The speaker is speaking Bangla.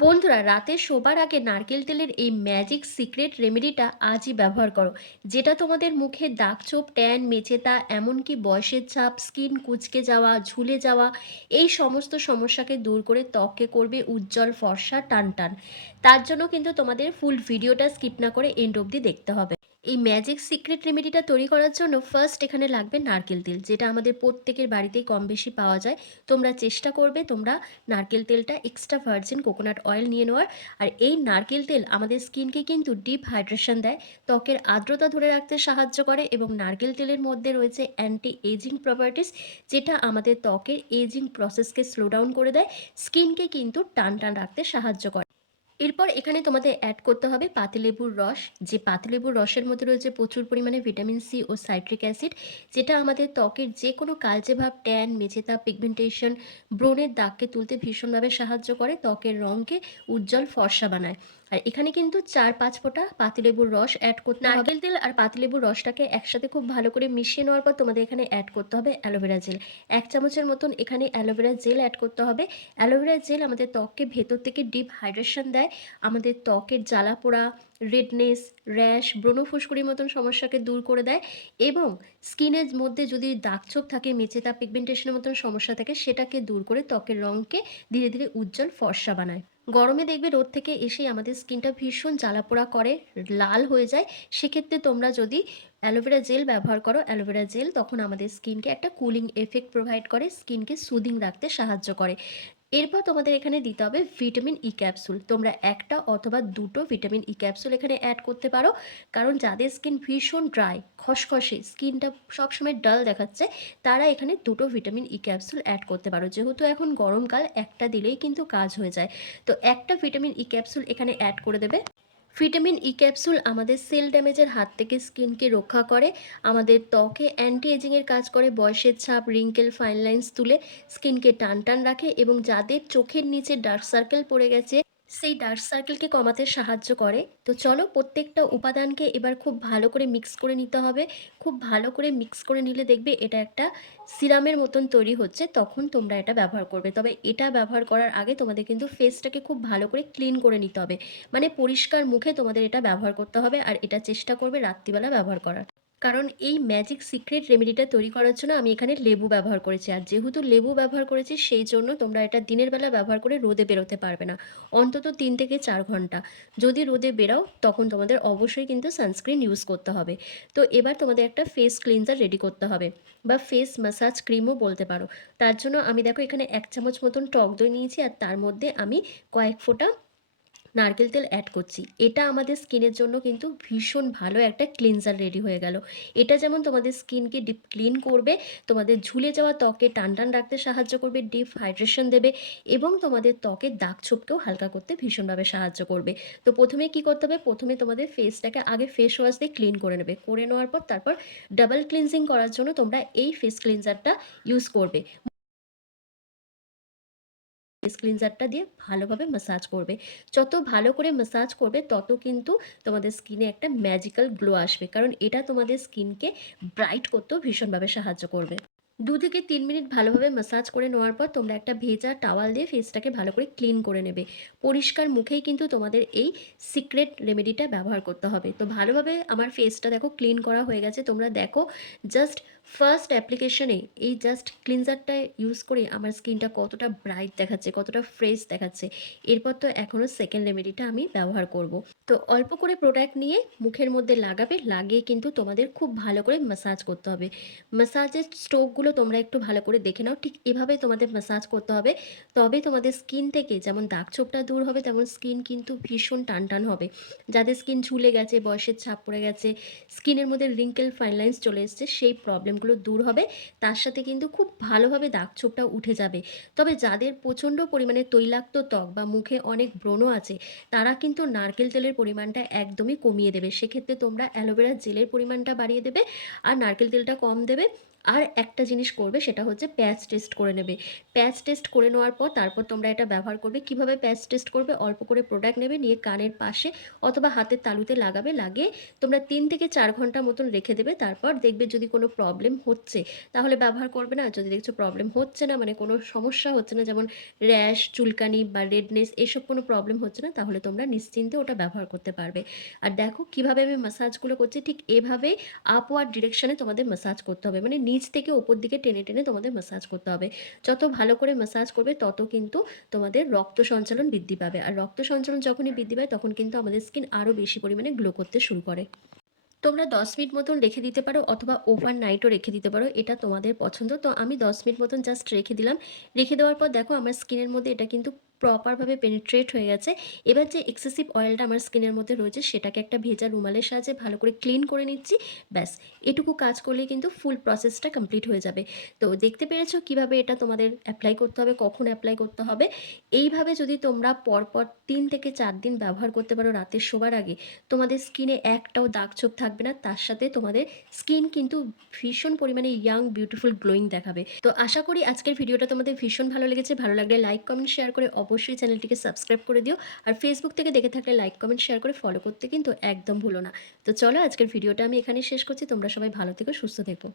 বন্ধুরা, রাতে শোবার আগে নারকেল তেলের এই ম্যাজিক সিক্রেট রেমেডিটা আজই ব্যবহার করো, যেটা তোমাদের মুখে দাগছোপ, ট্যান, মেচেতা, এমনকি বয়সের ছাপ, স্কিন কুঁচকে যাওয়া, ঝুলে যাওয়া, এই সমস্ত সমস্যাকে দূর করে ত্বককে করবে উজ্জ্বল, ফর্সা, টান টান। তার জন্য কিন্তু তোমাদের ফুল ভিডিওটা স্কিপ না করে এন্ড অবধি দেখতে হবে। এই ম্যাজিক সিক্রেট রেমেডিটা তৈরি করার জন্য ফার্স্ট এখানে লাগবে নারকেল তেল, যেটা আমাদের প্রত্যেকের বাড়িতেই কম বেশি পাওয়া যায়। তোমরা চেষ্টা করবে তোমরা নারকেল তেলটা এক্সট্রা ভার্জিন কোকোনাট অয়েল নিয়ে নেওয়ার। আর এই নারকেল তেল আমাদের স্কিনকে কিন্তু ডিপ হাইড্রেশন দেয়, ত্বকের আর্দ্রতা ধরে রাখতে সাহায্য করে, এবং নারকেল তেলের মধ্যে রয়েছে অ্যান্টি এজিং প্রপার্টিস, যেটা আমাদের ত্বকের এজিং প্রসেসকে স্লো ডাউন করে দেয়, স্কিনকে কিন্তু টান টান রাখতে সাহায্য করে। এরপর এখানে তোমাদের অ্যাড করতে হবে পাতিলেবুর রস। যে পাতিলেবুর রসের মধ্যে রয়েছে প্রচুর পরিমাণে ভিটামিন সি ও সাইট্রিক অ্যাসিড, যেটা আমাদের ত্বকের যে কোনো কালচে ভাব, ট্যান, মেচেতা, পিগমেন্টেশন, ব্রণের দাগকে তুলতে ভীষণভাবে সাহায্য করে, ত্বকের রঙকে উজ্জ্বল ফর্সা বানায়। আর এখানে কিন্তু 4-5 ফোঁটা পাতিলেবুর রস অ্যাড করতে হবে। নারকেল তেল আর পাতিলেবুর রসটাকে একসাথে খুব ভালো করে মিশিয়ে নেওয়ার পর তোমাদের এখানে অ্যাড করতে হবে অ্যালোভেরা জেল। 1 চামচের মতন এখানে অ্যালোভেরা জেল অ্যাড করতে হবে। অ্যালোভেরা জেল আমাদের ত্বককে ভেতর থেকে ডিপ হাইড্রেশন দেয়, আমাদের ত্বকের জ্বালাপোড়া, রেডনেস, র্যাশ, ব্রণ ফুসকুড়ির মতন সমস্যাকে দূর করে দেয়, এবং স্কিনের মধ্যে যদি দাগছোপ থাকে, মেচেতা, পিগমেন্টেশনের মতন সমস্যা থাকে, সেটাকে দূর করে ত্বকের রঙকে ধীরে ধীরে উজ্জ্বল ফর্সা বানায়। গরমে দেখবে রোদ থেকে এসেই আমাদের স্কিনটা ভীষণ জ্বালাপোড়া করে, লাল হয়ে যায়। সেক্ষেত্রে তোমরা যদি অ্যালোভেরা জেল ব্যবহার করো, অ্যালোভেরা জেল তখন আমাদের স্কিনকে একটা কুলিং এফেক্ট প্রোভাইড করে, স্কিনকে সুদিং রাখতে সাহায্য করে। এরপর তোমাদের এখানে দিতে হবে ভিটামিন ই ক্যাপসুল। তোমরা একটা অথবা দুটো ভিটামিন ই ক্যাপসুল এখানে অ্যাড করতে পারো, কারণ যাদের স্কিন ভীষণ ড্রাই, খসখসে, স্কিনটা সবসময় ডাল দেখাচ্ছে, তারা এখানে দুটো ভিটামিন ই ক্যাপসুল অ্যাড করতে পারো। যেহেতু এখন গরমকাল, একটা দিলেই কিন্তু কাজ হয়ে যায়। তো একটা ভিটামিন ই ক্যাপসুল এখানে অ্যাড করে দেবে। ভিটামিন ই ক্যাপসুল আমাদের সেল ড্যামেজের হাত থেকে স্কিনকে রক্ষা করে, আমাদের ত্বকে অ্যান্টি এজিংয়ের কাজ করে, বয়সের ছাপ, রিঙ্কেল, ফাইন লাইন্স তুলে স্কিনকে টান টান রাখে, এবং যাদের চোখের নিচে ডার্ক সার্কেল পড়ে গেছে, সেই ডার্ক সার্কেলকে কমাতে সাহায্য করে। তো চলো প্রত্যেকটা উপাদানকে এবার খুব ভালো করে মিক্স করে নিতে হবে। খুব ভালো করে মিক্স করে নিলে দেখবে এটা একটা সিরামের মতন তৈরি হচ্ছে, তখন তোমরা এটা ব্যবহার করবে। তবে এটা ব্যবহার করার আগে তোমাদের কিন্তু ফেসটাকে খুব ভালো করে ক্লিন করে নিতে হবে, মানে পরিষ্কার মুখে তোমাদের এটা ব্যবহার করতে হবে, আর এটা চেষ্টা করবে রাত্রিবেলা ব্যবহার করার। কারণ এই ম্যাজিক সিক্রেট রেমেডিটা তৈরি করার জন্য আমি এখানে লেবু ব্যবহার করেছি, আর যেহেতু লেবু ব্যবহার করেছি সেই জন্য তোমরা এটা দিনের বেলা ব্যবহার করে রোদে বেরোতে পারবে না, অন্তত 3 থেকে 4 ঘন্টা। যদি রোদে বেরাও তখন তোমাদের অবশ্যই কিন্তু সানস্ক্রিন ইউজ করতে হবে। তো এবার তোমাদের একটা ফেস ক্লিনজার রেডি করতে হবে, বা ফেস ম্যাসাজ ক্রিমও বলতে পারো। তার জন্য আমি দেখো এখানে 1 চামচ মতন টক দই নিয়েছি, আর তার মধ্যে আমি কয়েক ফোঁটা নারকেল তেল অ্যাড করছি। এটা আমাদের স্কিনের জন্য কিন্তু ভীষণ ভালো একটা ক্লিনজার রেডি হয়ে গেল। এটা যেমন তোমাদের স্কিনকে ডিপ ক্লিন করবে, তোমাদের ঝুলে যাওয়া ত্বকে টান টান রাখতে সাহায্য করবে, ডিপ হাইড্রেশন দেবে, এবং তোমাদের ত্বকের দাগ ছোপকেও হালকা করতে ভীষণভাবে সাহায্য করবে। তো প্রথমে কি করতে হবে, প্রথমে তোমাদের ফেসটাকে আগে ফেস ওয়াশ দিয়ে ক্লিন করে নেবে, করে নেওয়ার পর তারপর ডাবল ক্লিনজিং করার জন্য তোমরা এই ফেস ক্লিনজারটা ইউজ করবে। ফেস ক্লিনজারটা দিয়ে ভালোভাবে ম্যাসাজ করবে। যত ভালো করে ম্যাসাজ করবে তত কিন্তু তোমাদের স্কিনে একটা ম্যাজিক্যাল গ্লো আসবে, কারণ এটা তোমাদের স্কিনকে ব্রাইট করতেও ভীষণভাবে সাহায্য করবে। 2 থেকে 3 মিনিট ভালোভাবে ম্যাসাজ করে নেওয়ার পর তোমরা একটা ভেজা টাওয়াল দিয়ে ফেসটাকে ভালো করে ক্লিন করে নেবে। পরিষ্কার মুখেই কিন্তু তোমাদের এই সিক্রেট রেমেডিটা ব্যবহার করতে হবে। তো ভালোভাবে আমার ফেসটা দেখো ক্লিন করা হয়ে গেছে, তোমরা দেখো জাস্ট ফার্স্ট অ্যাপ্লিকেশনে এই জাস্ট ক্লিনজারটা ইউজ করে আমার স্কিনটা কতটা ব্রাইট দেখাচ্ছে, কতটা ফ্রেশ দেখাচ্ছে। এরপর তো এখনও সেকেন্ড রেমেডিটা আমি ব্যবহার করব। তো অল্প করে প্রোডাক্ট নিয়ে মুখের মধ্যে লাগাবে, লাগিয়ে কিন্তু তোমাদের খুব ভালো করে ম্যাসাজ করতে হবে। ম্যাসাজের স্ট্রোকগুলো তোমরা একটু ভালো করে দেখে নাও, ঠিক এভাবে তোমাদের ম্যাসাজ করতে হবে। তবে তোমাদের স্কিন থেকে যেমন দাগছোপটা দূর হবে, তেমন স্কিন কিন্তু ভীষণ টান টান হবে। যাদের স্কিন ঝুলে গেছে, বয়সের ছাপ পড়ে গেছে, স্কিনের মধ্যে রিঙ্কেল, ফাইন লাইন্স চলে এসছে, সেই প্রবলেমগুলো দূর হবে। তার সাথে কিন্তু খুব ভালোভাবে দাগছোপটাও উঠে যাবে। তবে যাদের প্রচণ্ড পরিমাণে তৈলাক্ত ত্বক বা মুখে অনেক ব্রণ আছে, তারা কিন্তু নারকেল তেলের পরিমাণটা একদমই কমিয়ে দেবে। সেক্ষেত্রে তোমরা অ্যালোভেরা জেলের পরিমাণটা বাড়িয়ে দেবে, আর নারকেল তেলটা কম দেবে। আর একটা জিনিস করবে সেটা হচ্ছে প্যাচ টেস্ট করে নেবে। প্যাচ টেস্ট করে নেওয়ার পর তারপর তোমরা এটা ব্যবহার করবে। কিভাবে প্যাচ টেস্ট করবে? অল্প করে প্রোডাক্ট নেবে, নিয়ে কানের পাশে অথবা হাতের তালুতে লাগাবে। লাগিয়ে তোমরা ৩ থেকে ৪ ঘন্টা মতন রেখে দেবে। তারপর দেখবে যদি কোনো প্রবলেম হচ্ছে তাহলে ব্যবহার করবে না। যদি দেখছো প্রবলেম হচ্ছে না, মানে কোনো সমস্যা হচ্ছে না, যেমন র্যাশ, চুলকানি বা রেডনেস এসব কোনো প্রবলেম হচ্ছে না, তাহলে তোমরা নিশ্চিন্তে ওটা ব্যবহার করতে পারবে। আর দেখো কিভাবে আমি ম্যাসাজগুলো করছি, ঠিক এভাবেই আপওয়ার্ড ডিরেকশনে তোমাদের ম্যাসাজ করতে হবে, মানে নিচ থেকে ওপর দিকে টেনে টেনে তোমাদের ম্যাসাজ করতে হবে। যত ভালো করে ম্যাসাজ করবে তত কিন্তু তোমাদের রক্ত সঞ্চালন বৃদ্ধি পাবে, আর রক্ত সঞ্চালন যখনই বৃদ্ধি পায় তখন কিন্তু আমাদের স্কিন আরও বেশি পরিমাণে গ্লো করতে শুরু করে। তোমরা ১০ মিনিট মতন রেখে দিতে পারো অথবা ওভারনাইটও রেখে দিতে পারো, এটা তোমাদের পছন্দ। তো আমি ১০ মিনিট মতন জাস্ট রেখে দিলাম। রেখে দেওয়ার পর দেখো আমার স্কিনের মধ্যে এটা কিন্তু প্রপারভাবে পেনিট্রেট হয়ে গেছে। এবার যে এক্সেসিভ অয়েলটা আমার স্কিনের মধ্যে রয়েছে সেটাকে একটা ভেজা রুমালের সাহায্যে ভালো করে ক্লিন করে নিচ্ছি। ব্যাস, এটুকু কাজ করলেই কিন্তু ফুল প্রসেসটা কমপ্লিট হয়ে যাবে। তো দেখতে পেরেছো কিভাবে এটা তোমাদের অ্যাপ্লাই করতে হবে, কখন অ্যাপ্লাই করতে হবে। এইভাবে যদি তোমরা পরপর ৩ থেকে ৪ দিন ব্যবহার করতে পারো রাতে শোবার আগে, তোমাদের স্কিনে একটাও দাগ ছোপ থাকবে না। তার সাথে তোমাদের স্কিন কিন্তু ভীষণ পরিমাণে ইয়াং, বিউটিফুল, গ্লোয়িং দেখাবে। তো আশা করি আজকের ভিডিওটা তোমাদের ভীষণ ভালো লেগেছে। ভালো লাগলে লাইক, কমেন্ট, শেয়ার করে অবশ্যই চ্যানেলটিকে সাবস্ক্রাইব করে দিও। আর ফেসবুক থেকে দেখে থাকলে লাইক, কমেন্ট, শেয়ার করে ফলো করতে কিন্তু একদম ভুলো না। তো চলো আজকের ভিডিওটা আমি এখানেই শেষ করছি। তোমরা সবাই ভালো থেকো, সুস্থ থেকো।